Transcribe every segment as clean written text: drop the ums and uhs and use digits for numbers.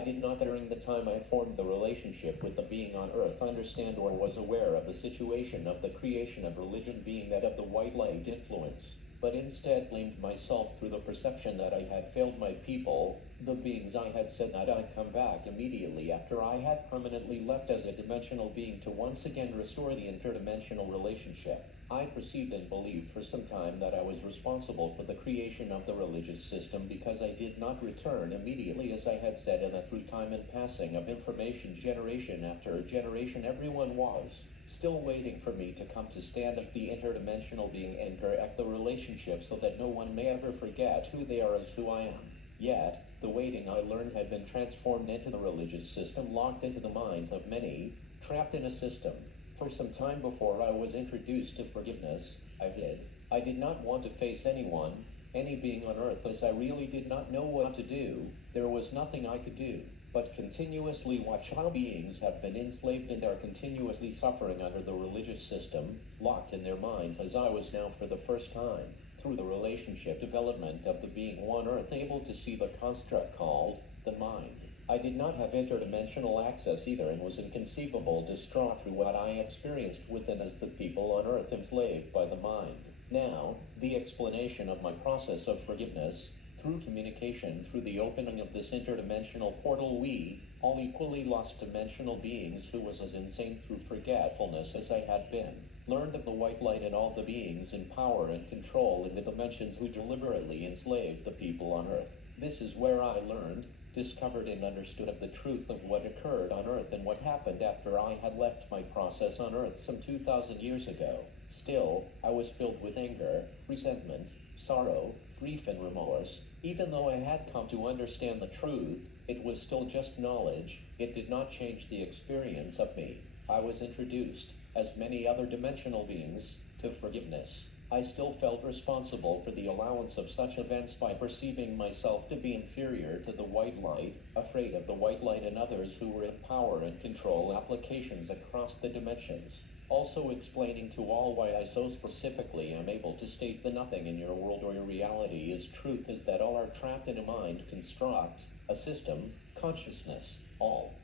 I did not during the time I formed the relationship with the being on earth understand or was aware of the situation of the creation of religion being that of the white light influence, but instead blamed myself through the perception that I had failed my people, the beings I had said that I'd come back immediately after I had permanently left as a dimensional being to once again restore the interdimensional relationship. I perceived and believed for some time that I was responsible for the creation of the religious system because I did not return immediately as I had said, and that through time and passing of information generation after generation everyone was still waiting for me to come to stand as the interdimensional being and correct the relationship so that no one may ever forget who they are as who I am. Yet, the waiting I learned had been transformed into the religious system locked into the minds of many, trapped in a system. For some time before I was introduced to forgiveness, I hid. I did not want to face anyone, any being on earth, as I really did not know what to do. There was nothing I could do but continuously watch how beings have been enslaved and are continuously suffering under the religious system, locked in their minds as I was now for the first time, through the relationship development of the being on earth, able to see the construct called the mind. I did not have interdimensional access either and was inconceivable distraught through what I experienced within as the people on earth enslaved by the mind. Now, the explanation of my process of forgiveness, through communication through the opening of this interdimensional portal, we, all equally lost dimensional beings who was as insane through forgetfulness as I had been, learned of the white light and all the beings in power and control in the dimensions who deliberately enslaved the people on earth. This is where I learned, discovered and understood of the truth of what occurred on earth and what happened after I had left my process on earth some 2,000 years ago. Still, I was filled with anger, resentment, sorrow, grief and remorse. Even though I had come to understand the truth, it was still just knowledge. It did not change the experience of me. I was introduced, as many other dimensional beings, to forgiveness. I still felt responsible for the allowance of such events by perceiving myself to be inferior to the white light, afraid of the white light and others who were in power and control applications across the dimensions. Also explaining to all why I so specifically am able to state the nothing in your world or your reality is truth is that all are trapped in a mind construct, a system, consciousness. All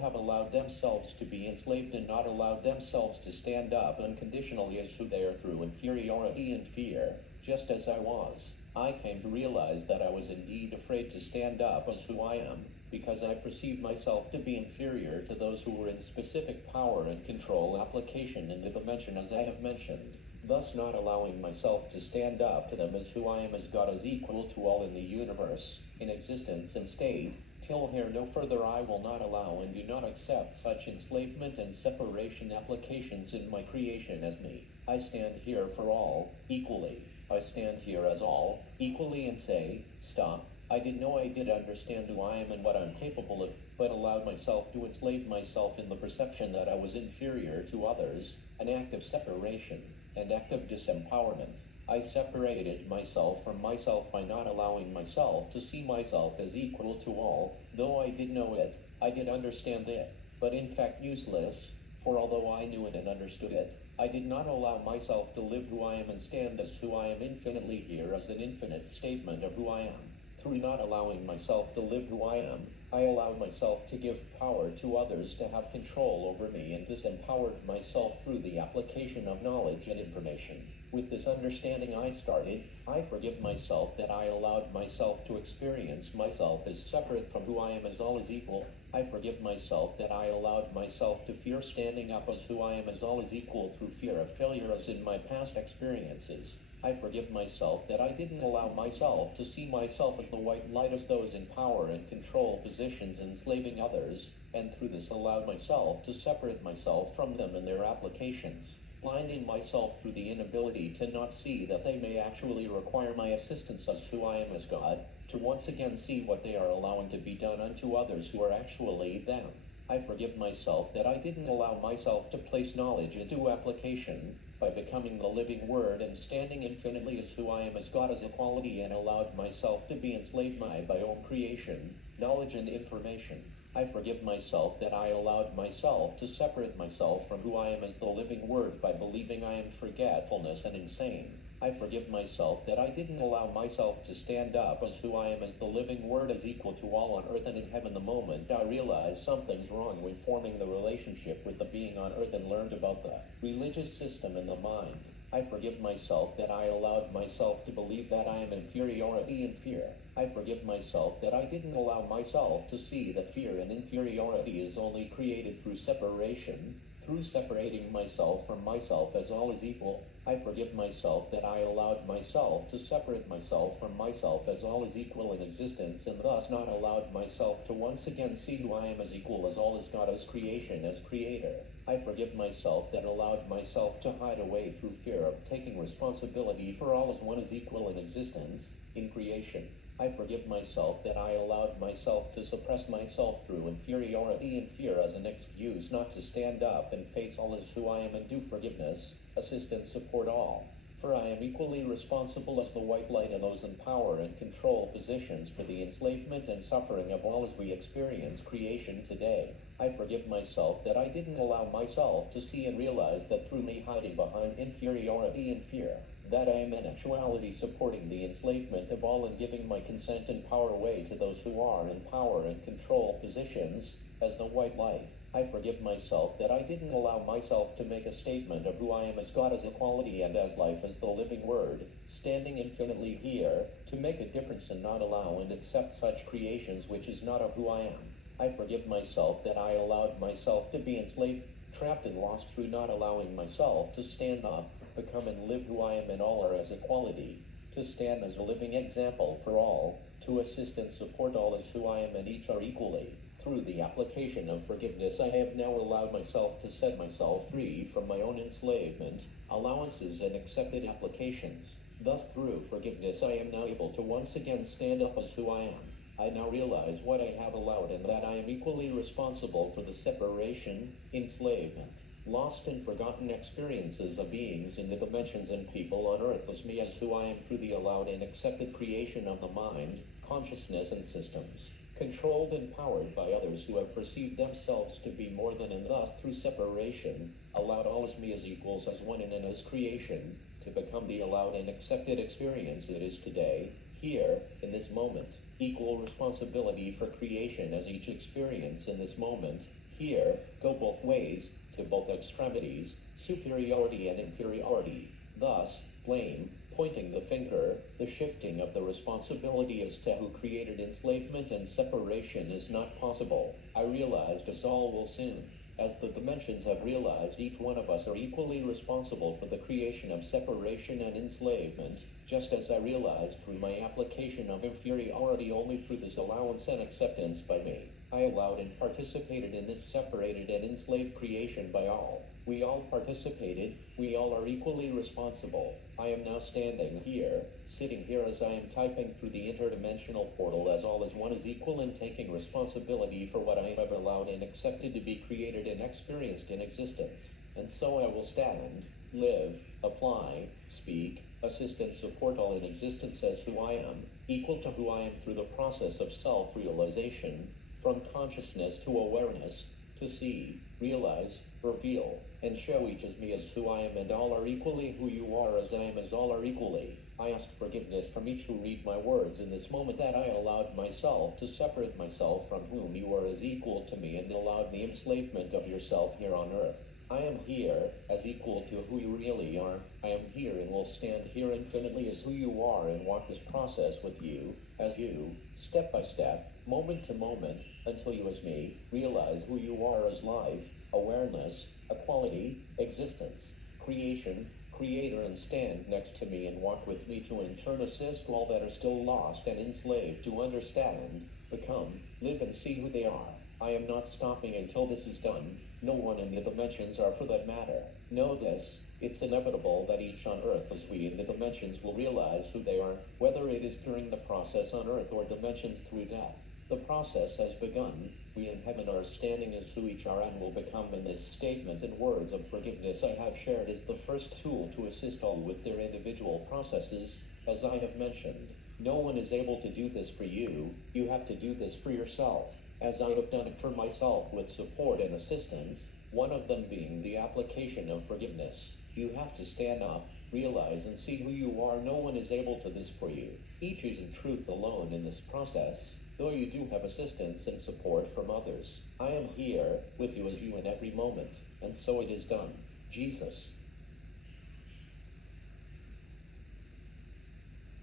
have allowed themselves to be enslaved and not allowed themselves to stand up unconditionally as who they are through inferiority and fear, just as I was. I came to realize that I was indeed afraid to stand up as who I am, because I perceived myself to be inferior to those who were in specific power and control application in the dimension as I have mentioned, thus not allowing myself to stand up to them as who I am as God is equal to all in the universe, in existence and state. Till here no further I will not allow and do not accept such enslavement and separation applications in my creation as me. I stand here for all, equally. I stand here as all, equally and say, stop. I did know I did understand who I am and what I'm capable of, but allowed myself to enslave myself in the perception that I was inferior to others, an act of separation, an act of disempowerment. I separated myself from myself by not allowing myself to see myself as equal to all. Though I did know it, I did understand it, but in fact useless, for although I knew it and understood it, I did not allow myself to live who I am and stand as who I am infinitely here as an infinite statement of who I am. Through not allowing myself to live who I am, I allowed myself to give power to others to have control over me and disempowered myself through the application of knowledge and information. With this understanding I forgive myself that I allowed myself to experience myself as separate from who I am as all is equal. I forgive myself that I allowed myself to fear standing up as who I am as all is equal through fear of failure as in my past experiences. I forgive myself that I didn't allow myself to see myself as the white light as those in power and control positions enslaving others, and through this allowed myself to separate myself from them and their applications, blinding myself through the inability to not see that they may actually require my assistance as who I am as God, to once again see what they are allowing to be done unto others who are actually them. I forgive myself that I didn't allow myself to place knowledge into application, by becoming the living word and standing infinitely as who I am as God as equality, and allowed myself to be enslaved by my own creation, knowledge and information. I forgive myself that I allowed myself to separate myself from who I am as the living word by believing I am forgetfulness and insane. I forgive myself that I didn't allow myself to stand up as who I am as the living word is equal to all on earth and in heaven. The moment I realized something's wrong with forming the relationship with the being on earth and learned about the religious system in the mind, I forgive myself that I allowed myself to believe that I am inferiority and fear. I forgive myself that I didn't allow myself to see that fear and inferiority is only created through separation, through separating myself from myself as all is equal. I forgive myself that I allowed myself to separate myself from myself as all is equal in existence and thus not allowed myself to once again see who I am as equal as all is God as creation as creator. I forgive myself that allowed myself to hide away through fear of taking responsibility for all as one is equal in existence, in creation. I forgive myself that I allowed myself to suppress myself through inferiority and fear as an excuse not to stand up and face all as who I am and do forgiveness, assistance, support all. For I am equally responsible as the white light in those in power and control positions for the enslavement and suffering of all as we experience creation today. I forgive myself that I didn't allow myself to see and realize that through me hiding behind inferiority and fear, that I am in actuality supporting the enslavement of all and giving my consent and power away to those who are in power and control positions, as the white light. I forgive myself that I didn't allow myself to make a statement of who I am as God as equality and as life as the living word, standing infinitely here, to make a difference and not allow and accept such creations which is not of who I am. I forgive myself that I allowed myself to be enslaved, trapped and lost through not allowing myself to stand up, become and live who I am in all are as equality, to stand as a living example for all, to assist and support all as who I am and each are equally. Through the application of forgiveness I have now allowed myself to set myself free from my own enslavement, allowances and accepted applications. Thus through forgiveness I am now able to once again stand up as who I am. I now realize what I have allowed and that I am equally responsible for the separation, enslavement, lost and forgotten experiences of beings in the dimensions and people on earth as me as who I am through the allowed and accepted creation of the mind, consciousness and systems, controlled and powered by others who have perceived themselves to be more than and thus through separation, allowed all as me as equals as one and as creation, to become the allowed and accepted experience it is today, here, in this moment, equal responsibility for creation as each experience in this moment, here, go both ways, to both extremities, superiority and inferiority. Thus, blame, pointing the finger, the shifting of the responsibility as to who created enslavement and separation is not possible. I realized as all will soon. As the dimensions have realized, each one of us are equally responsible for the creation of separation and enslavement, just as I realized through my application of inferiority only through this allowance and acceptance by me. I allowed and participated in this separated and enslaved creation by all. We all participated, we all are equally responsible. I am now standing here, sitting here as I am typing through the interdimensional portal as all as one is equal in taking responsibility for what I have allowed and accepted to be created and experienced in existence. And so I will stand, live, apply, speak, assist and support all in existence as who I am, equal to who I am through the process of self-realization, from consciousness to awareness, to see, realize, reveal, and show each as me as who I am and all are equally who you are as I am as all are equally. I ask forgiveness from each who read my words in this moment that I allowed myself to separate myself from whom you are as equal to me and allowed the enslavement of yourself here on earth. I am here as equal to who you really are. I am here and will stand here infinitely as who you are and walk this process with you, as you, step by step, moment to moment, until you as me, realize who you are as life, awareness, equality, existence, creation, creator and stand next to me and walk with me to in turn assist all that are still lost and enslaved to understand, become, live and see who they are. I am not stopping until this is done. No one in the dimensions are for that matter. Know this, it's inevitable that each on earth as we in the dimensions will realize who they are, whether it is during the process on earth or dimensions through death. The process has begun. We in heaven are standing as who each are and will become in this statement and words of forgiveness I have shared is the first tool to assist all with their individual processes, as I have mentioned. No one is able to do this for you, you have to do this for yourself, as I have done it for myself with support and assistance, one of them being the application of forgiveness. You have to stand up, Realize and see who you are. No one is able to this for you. Each using truth alone in this process, though you do have assistance and support from others. I am here with you as you in every moment, and so it is done. Jesus.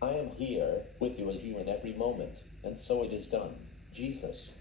I am here with you as you in every moment, and so it is done. Jesus.